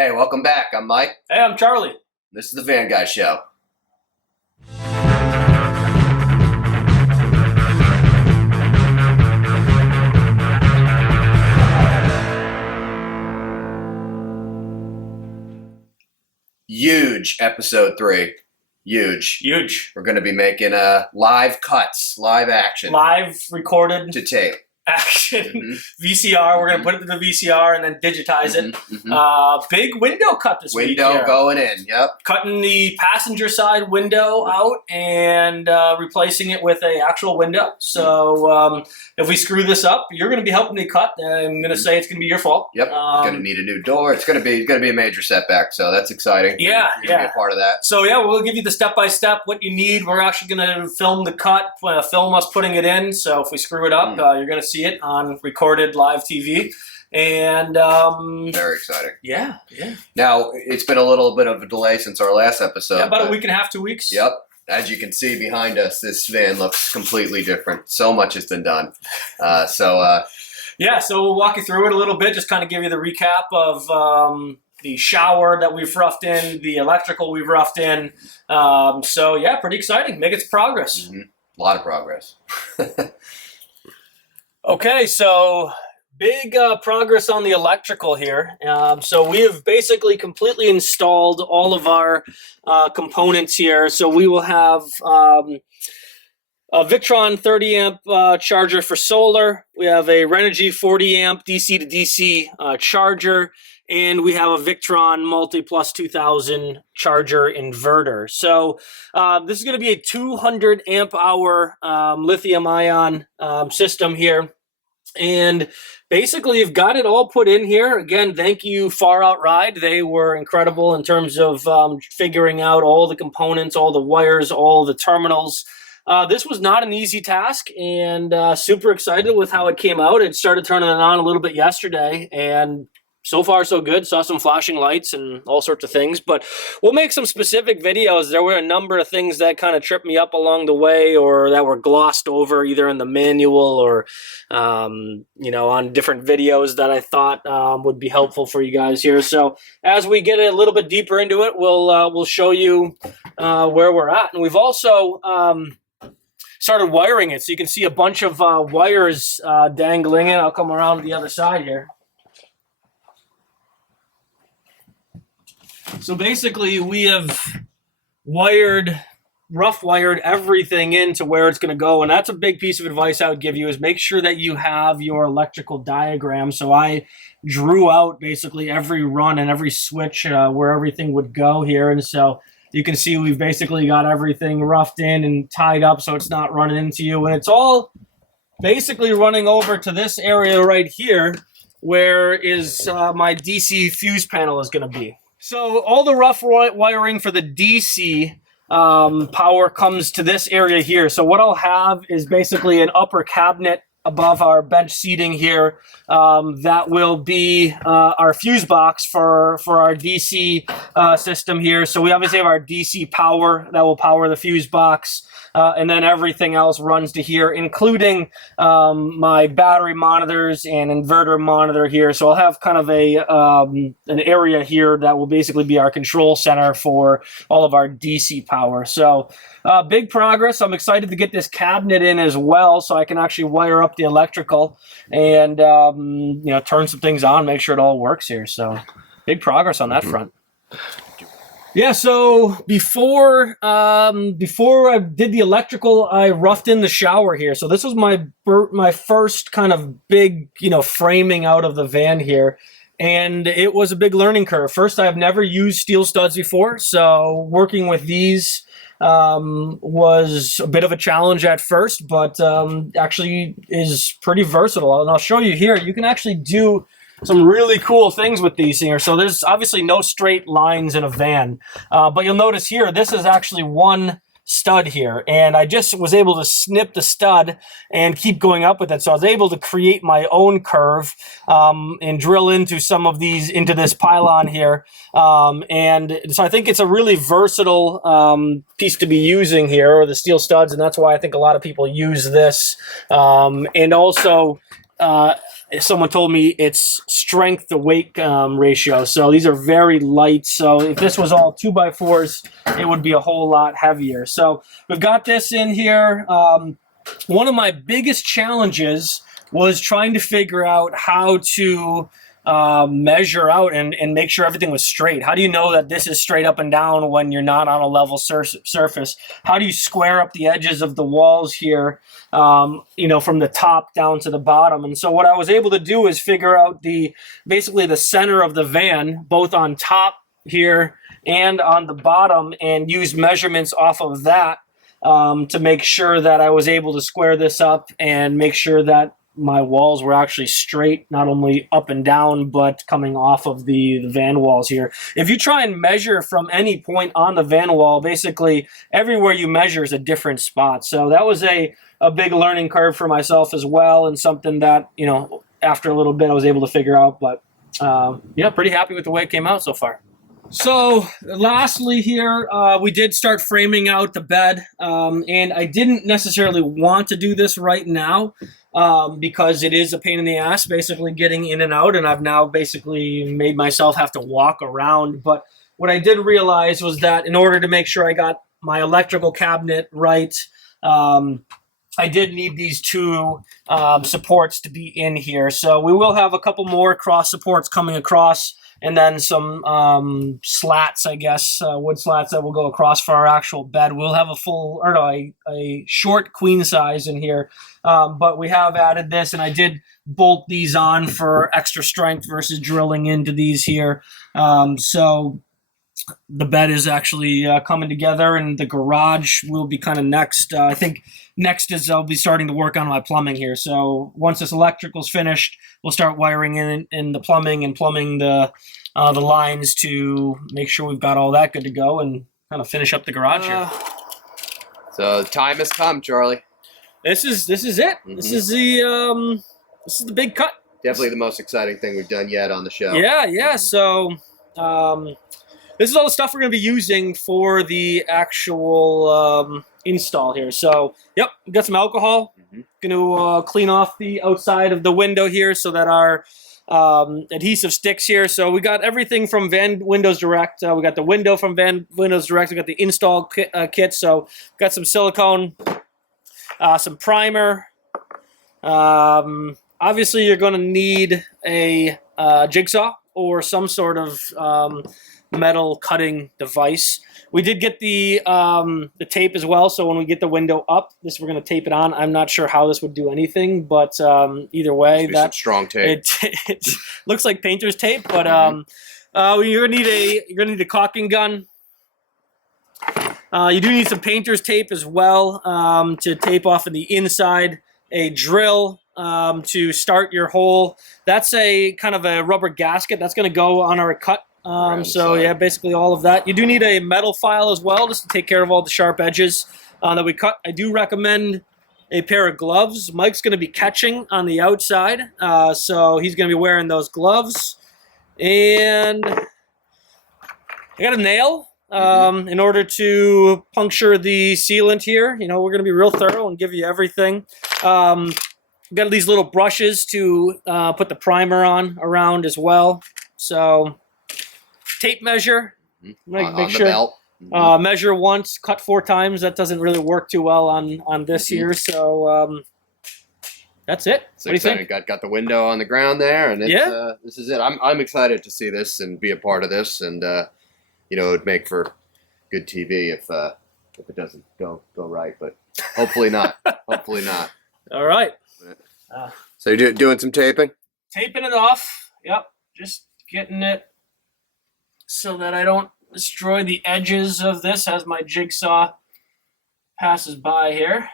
Hey, welcome back. I'm Mike. Hey, I'm Charlie. This is the Van Guy Show. Huge episode 3. Huge. Huge. We're going to be making live cuts, live action. Live recorded to tape. Action. VCR. We're going to put it to the VCR and then digitize it. Big window cut this week. Window going in, yep. Cutting the passenger side window out and replacing it with an actual window. So if we screw this up, you're going to be helping me cut. I'm going to say it's going to be your fault. Yep. Going to need a new door. It's going to be a major setback. So that's exciting. Yeah, You're gonna be a part of that. So yeah, we'll give you the step-by-step what you need. We're actually going to film the cut, film us putting it in. So if we screw it up, you're going to see it on recorded live TV. And very exciting. Yeah. Now, it's been a little bit of a delay since our last episode. Yeah, about a week and a half, 2 weeks. Yep. As you can see behind us, this van looks completely different. So much has been done. Yeah, so we'll walk you through it a little bit, just kind of give you the recap of the shower that we've roughed in, the electrical we've roughed in. So yeah, pretty exciting. Making some progress. A lot of progress. Okay, so big progress on the electrical here. So we have basically completely installed all of our components here. So we will have a Victron 30 amp charger for solar. We have a Renogy 40 amp DC to DC charger. And we have a Victron Multi Plus 2000 charger inverter. So this is going to be a 200 amp hour lithium ion system here. And basically, you've got it all put in here. Again, thank you, Far Out Ride. They were incredible in terms of figuring out all the components, all the wires, all the terminals. This was not an easy task, and super excited with how it came out. It started turning it on a little bit yesterday, and so far, so good. Saw some flashing lights and all sorts of things, but we'll make some specific videos. There were a number of things that kind of tripped me up along the way or that were glossed over either in the manual or, on different videos that I thought would be helpful for you guys here. So as we get a little bit deeper into it, we'll show you where we're at. And we've also started wiring it. So you can see a bunch of wires dangling in. I'll come around to the other side here. So basically, we have rough wired everything into where it's going to go. And that's a big piece of advice I would give you is make sure that you have your electrical diagram. So I drew out basically every run and every switch where everything would go here. And so you can see we've basically got everything roughed in and tied up so it's not running into you. And it's all basically running over to this area right here where is my DC fuse panel is going to be. So all the rough wiring for the DC power comes to this area here. So what I'll have is basically an upper cabinet above our bench seating here that will be our fuse box for our DC system here. So we obviously have our DC power that will power the fuse box. And then everything else runs to here, including my battery monitors and inverter monitor here. So I'll have kind of an area here that will basically be our control center for all of our DC power. So big progress. I'm excited to get this cabinet in as well so I can actually wire up the electrical and turn some things on, make sure it all works here. So big progress on that front. Yeah, so before I did the electrical, I roughed in the shower here. So this was my first kind of big, framing out of the van here. And it was a big learning curve. First, I have never used steel studs before. So working with these was a bit of a challenge at first, but actually is pretty versatile. And I'll show you here. You can actually do some really cool things with these here. So there's obviously no straight lines in a van, but you'll notice here, this is actually one stud here, and I just was able to snip the stud and keep going up with it. So I was able to create my own curve and drill into some of these into this pylon here. And so I think it's a really versatile piece to be using here, or the steel studs, and that's why I think a lot of people use this. And also someone told me it's strength to weight ratio. So these are very light. So if this was all 2x4s, it would be a whole lot heavier. So we've got this in here. One of my biggest challenges was trying to figure out how to measure out and make sure everything was straight. How do you know that this is straight up and down when you're not on a level surface? How do you square up the edges of the walls here, from the top down to the bottom? And so what I was able to do is figure out basically the center of the van, both on top here and on the bottom, and use measurements off of that to make sure that I was able to square this up and make sure that my walls were actually straight, not only up and down, but coming off of the van walls here. If you try and measure from any point on the van wall, basically everywhere you measure is a different spot. So that was a big learning curve for myself as well, and something that, after a little bit I was able to figure out. But pretty happy with the way it came out so far. So lastly here, we did start framing out the bed, and I didn't necessarily want to do this right now because it is a pain in the ass basically getting in and out, and I've now basically made myself have to walk around. But what I did realize was that in order to make sure I got my electrical cabinet right, I did need these two supports to be in here. So we will have a couple more cross supports coming across, and then some slats, I guess, wood slats that will go across for our actual bed. We'll have a short queen size in here, but we have added this, and I did bolt these on for extra strength versus drilling into these here. So the bed is actually coming together, and the garage will be kind of next. I think next is I'll be starting to work on my plumbing here. So once this electrical's finished, we'll start wiring in the plumbing and plumbing the lines to make sure we've got all that good to go and kind of finish up the garage here. So time has come, Charlie. This is it. Mm-hmm. This is the big cut. Definitely the most exciting thing we've done yet on the show. Yeah. So this is all the stuff we're going to be using for the actual install here. So, yep, we've got some alcohol. Mm-hmm. Going to clean off the outside of the window here so that our adhesive sticks here. So we got everything from Van Windows Direct. We got the window from Van Windows Direct. We got the install kit. So we've got some silicone, some primer. Obviously, you're going to need a jigsaw or some sort of metal cutting device. We did get the tape as well, so when we get the window up, we're going to tape it on. I'm not sure how this would do anything, but either way, that strong tape. It looks like painter's tape, but you're gonna need a caulking gun. You do need some painter's tape as well to tape off of the inside. A drill to start your hole. That's a kind of a rubber gasket that's going to go on our cut. So yeah, basically all of that. You do need a metal file as well, just to take care of all the sharp edges that we cut. I do recommend a pair of gloves. Mike's going to be catching on the outside, so he's going to be wearing those gloves. And I got a nail in order to puncture the sealant here. We're going to be real thorough and give you everything. Got these little brushes to put the primer on around as well. So tape measure, make sure, the belt. Measure once, cut 4 times. That doesn't really work too well on this here. So that's it. So what do you think? Got the window on the ground there, and yeah, this is it. I'm excited to see this and be a part of this, and it would make for good TV if it doesn't go right, but hopefully not. Hopefully not. All right. So you're doing some taping? Taping it off. Yep. Just getting it so that I don't destroy the edges of this as my jigsaw passes by here.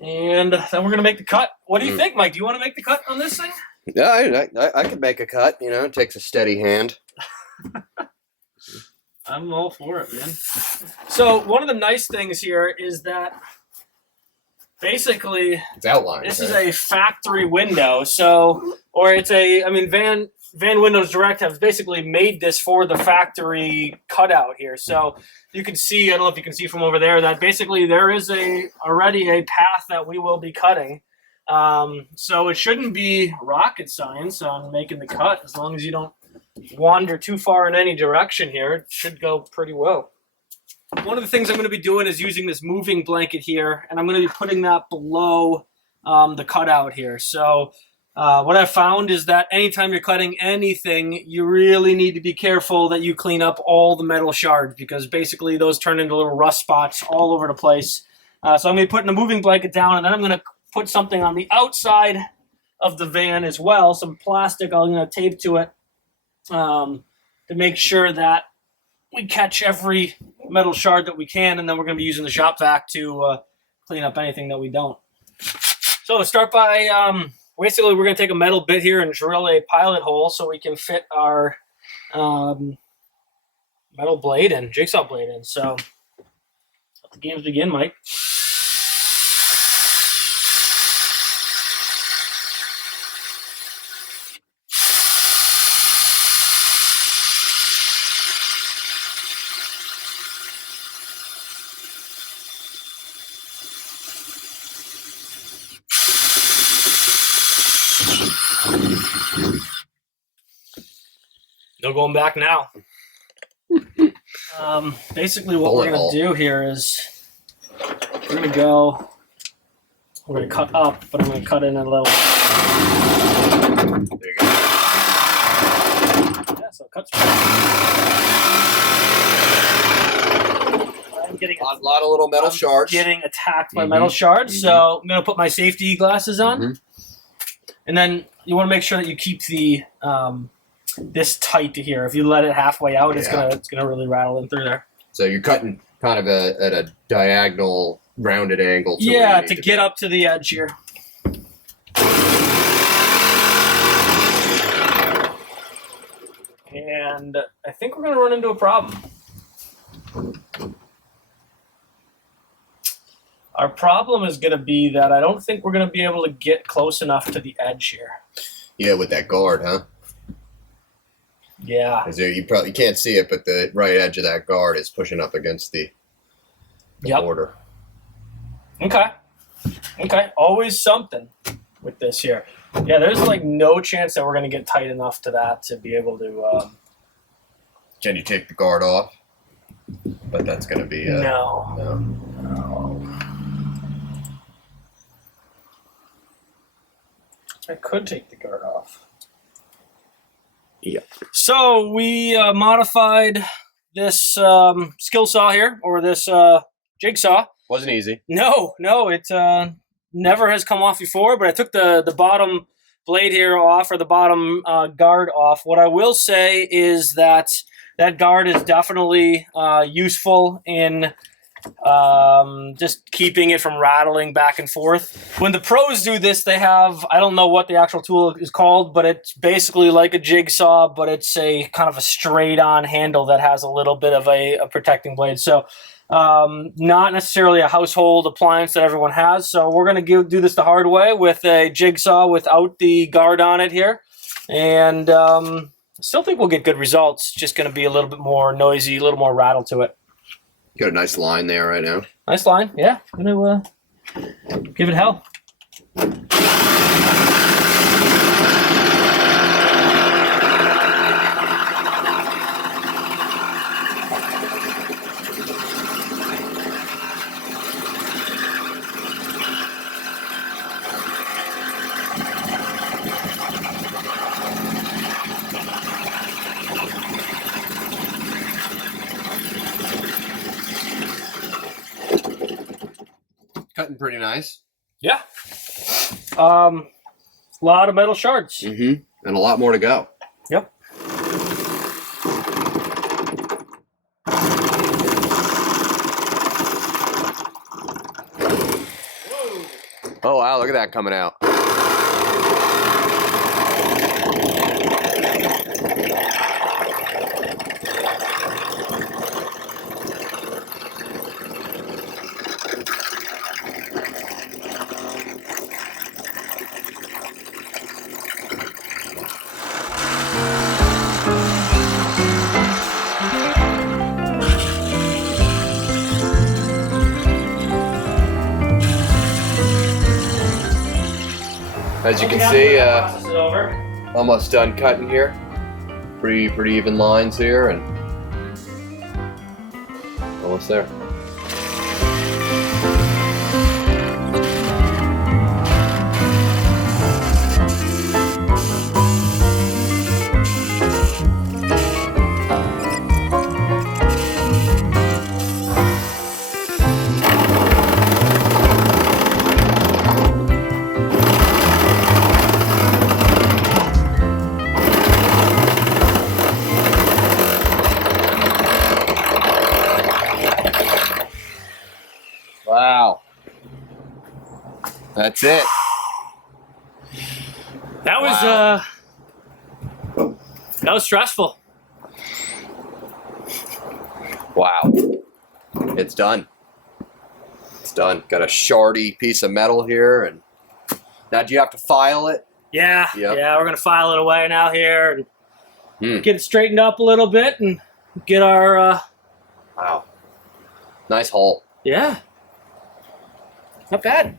And then we're going to make the cut. What do you think, Mike? Do you want to make the cut on this thing? Yeah, I could make a cut. It takes a steady hand. I'm all for it, man. So one of the nice things here is that basically it's outlined. This is a factory window. So, or it's Van Windows Direct has basically made this for the factory cutout here. So you can see, I don't know if you can see from over there, that basically there is already a path that we will be cutting. So it shouldn't be rocket science on making the cut. As long as you don't wander too far in any direction here, it should go pretty well. One of the things I'm going to be doing is using this moving blanket here, and I'm going to be putting that below the cutout here. So what I've found is that anytime you're cutting anything, you really need to be careful that you clean up all the metal shards, because basically those turn into little rust spots all over the place. So I'm going to be putting the moving blanket down, and then I'm going to put something on the outside of the van as well, some plastic I'm going to tape to it to make sure that we catch every metal shard that we can, and then we're going to be using the shop vac to clean up anything that we don't. So let's start by, basically we're going to take a metal bit here and drill a pilot hole so we can fit our metal blade in, jigsaw blade in. So let the games begin, Mike. No going back now. Basically what we're going to do here is we're going to cut up, but I'm going to cut in a little. There you go. Yeah, so it cuts. I'm getting A lot of little metal shards. Getting attacked by metal shards, so I'm going to put my safety glasses on. And then you want to make sure that you keep the this tight to here. If you let it halfway out, it's gonna really rattle in through there. So you're cutting kind of at a diagonal, rounded angle. To get up to the edge here. And I think we're gonna run into a problem. Our problem is gonna be that I don't think we're gonna be able to get close enough to the edge here. Yeah, with that guard, huh? Yeah. You probably can't see it, but the right edge of that guard is pushing up against the border. Okay. Always something with this here. Yeah, there's like no chance that we're going to get tight enough to that to be able to... Can you take the guard off? But that's going to be... No. I could take the guard off. Yeah. So we modified this skill saw here, or this jigsaw. Wasn't easy. No, it never has come off before, but I took the bottom blade here off, or the bottom guard off. What I will say is that guard is definitely useful in just keeping it from rattling back and forth. When the pros do this, they have, I don't know what the actual tool is called, but it's basically like a jigsaw, but it's a kind of a straight on handle that has a little bit of a protecting blade. So not necessarily a household appliance that everyone has. So we're going to do this the hard way with a jigsaw without the guard on it here. And still think we'll get good results. Just going to be a little bit more noisy, a little more rattle to it. You got a nice line there right now. Nice line, yeah. I'm gonna give it hell. Cutting pretty nice. Yeah. A lot of metal shards. And a lot more to go. Yep. Whoa. Oh, wow, look at that coming out. As you can see, Process it over. almost done cutting here. Pretty even lines here, and almost there. Wow. That's it. That was that was stressful. Wow. It's done. It's done. Got a shardy piece of metal here, and now do you have to file it? Yeah, Yep. yeah, we're gonna file it away now here and Hmm. get it straightened up a little bit and get our Wow. Nice hole. yeah. Not bad.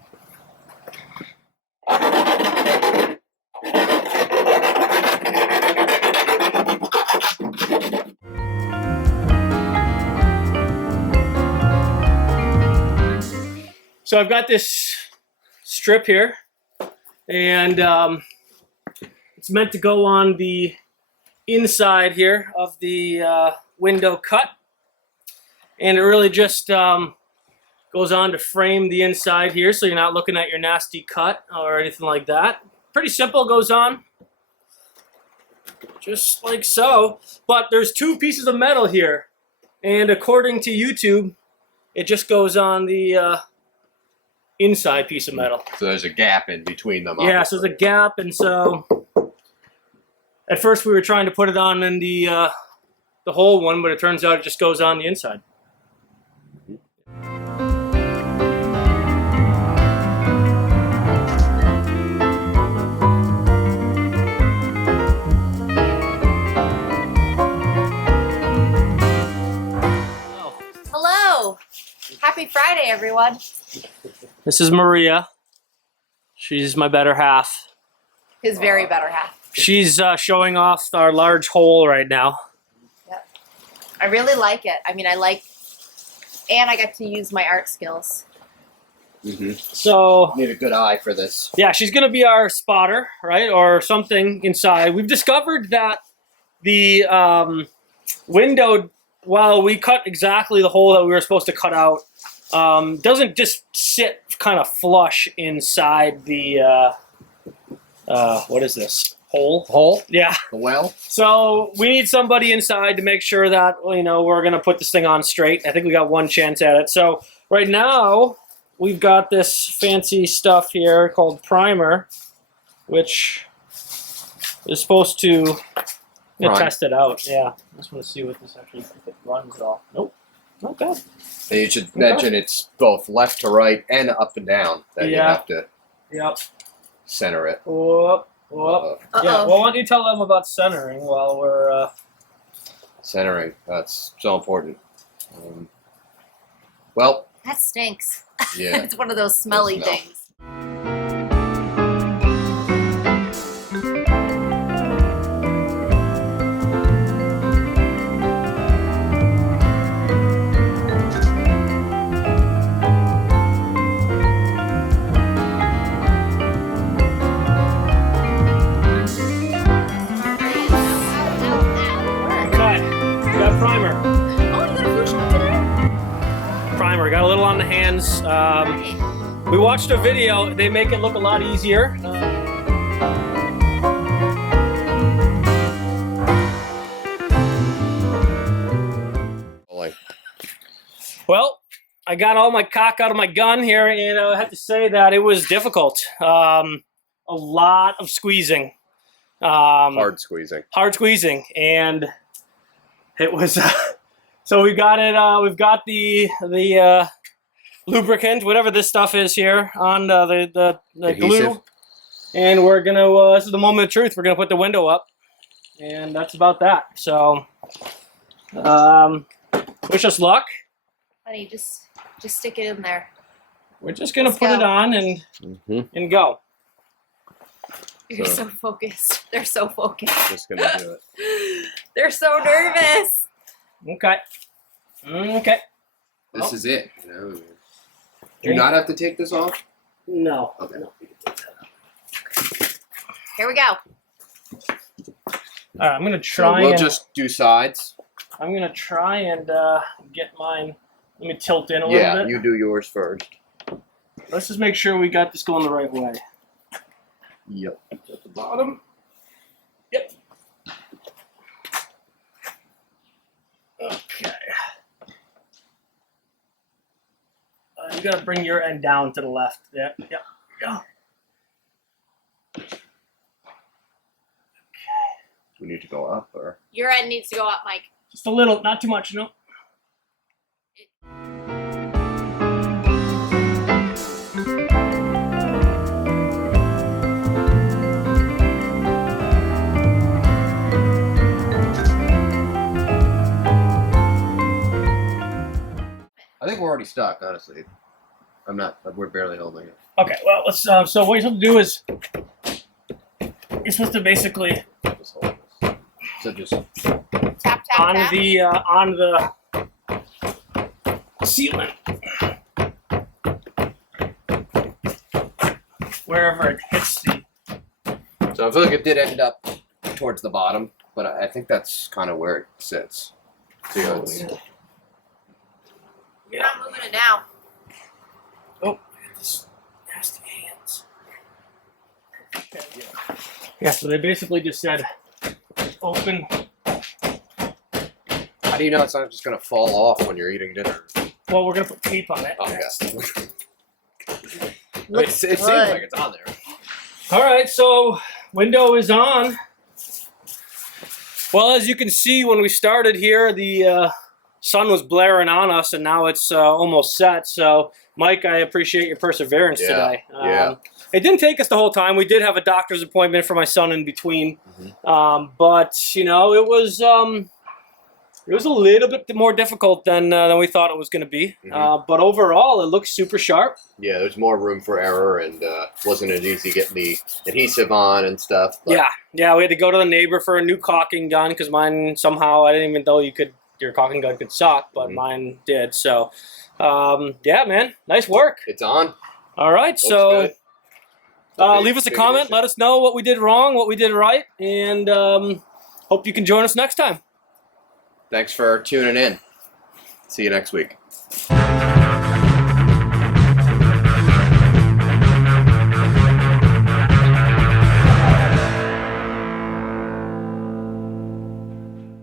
So I've got this strip here, and it's meant to go on the inside here of the window cut, and it really just goes on to frame the inside here, so you're not looking at your nasty cut or anything like that. Pretty simple, goes on just like so. But there's two pieces of metal here, and according to YouTube, it just goes on the inside piece of metal. So there's a gap in between them. Yeah, so there's a gap, and so at first we were trying to put it on in the whole one, but it turns out it just goes on the inside. Hello. Happy Friday, everyone. This is Maria. She's my better half. His very better half. She's showing off our large hole right now. Yep. I really like it. I mean, and I got to use my art skills. So Need a good eye for this. yeah, she's gonna be our spotter, right, or something inside. We've discovered that the window, while we cut exactly the hole that we were supposed to cut out, doesn't just sit kind of flush inside the what is this hole? Hole? Yeah. The well? So we need somebody inside to make sure that, you know, we're gonna put this thing on straight. I think we got one chance at it. So right now we've got this fancy stuff here called primer, which is supposed to Prime. test it out. Yeah, I just want to see what this actually, if it runs at all. Nope, not bad. And you should mention it's both left to right and up and down. That you Yeah. have to Yep. center it. Whoop, whoop. Uh-oh. Yeah. Well, why don't you tell them about centering while we're? Centering. That's so important. Well, That stinks. yeah. It's one of those smelly smell. things. Okay, we got primer. Oh, you got a blue shot today? Primer. Got a little on the hands. We watched a video. They make it look a lot easier. Like, Well, I got all my cock out of my gun here, and I have to say that it was difficult. A lot of squeezing. hard squeezing. Hard squeezing, and it was. So we got it. We've got the lubricant, whatever this stuff is here, on the Adhesive. glue, and we're gonna. This is the moment of truth. We're gonna put the window up, and that's about that. So, wish us luck. Honey, just stick it in there. We're just gonna Let's put go. it on and go. You're so focused. They're so focused. Just gonna do it. They're so nervous. Okay. Okay. This Oh. is it. You know? Do you not have to take this off? No. Okay. No, we can take that out. Here we go. All right, I'm gonna So try. we'll and, just do sides. I'm gonna try and get mine. Let me tilt in a little Yeah, bit. you do yours first. Let's just make sure we got this going the right way. Yep. At the bottom. Yep. Okay. You gotta bring your end down to the left. Yeah. Yep. Go. We need to go up, or Your end needs to go up, Mike. Just a little, not too much, no. I think we're already stuck. Honestly, I'm not. We're barely holding it. Okay, well, let's. So what you're supposed to do is, you're supposed to basically Just hold this. So just Tap, tap, on tap. the ceiling, wherever it hits the. So I feel like it did end up towards the bottom, but I think that's kind of where it sits. See how it's, You're not moving it now. Oh, this nasty hands. Okay, yeah. Yeah, so they basically just said, open. how do you know it's not just gonna fall off when you're eating dinner? Well, we're gonna put tape on it. Oh, yeah. Looks it seems good. like it's on there. All right, so window is on. Well, as you can see, when we started here, the sun was blaring on us, and now it's almost set. So, Mike, I appreciate your perseverance today. Yeah. It didn't take us the whole time. We did have a doctor's appointment for my son in between, but you know, it was a little bit more difficult than we thought it was going to be. But overall, it looks super sharp. Yeah, there's more room for error, and wasn't as easy getting the adhesive on and stuff. But Yeah, we had to go to the neighbor for a new caulking gun because mine somehow, I didn't even know your caulking gun could suck, but mine did. So, yeah, man, nice work. it's on. All right, Looks so good. leave us a Big comment. addition. Let us know what we did wrong, what we did right, and hope you can join us next time. Thanks for tuning in. See you next week.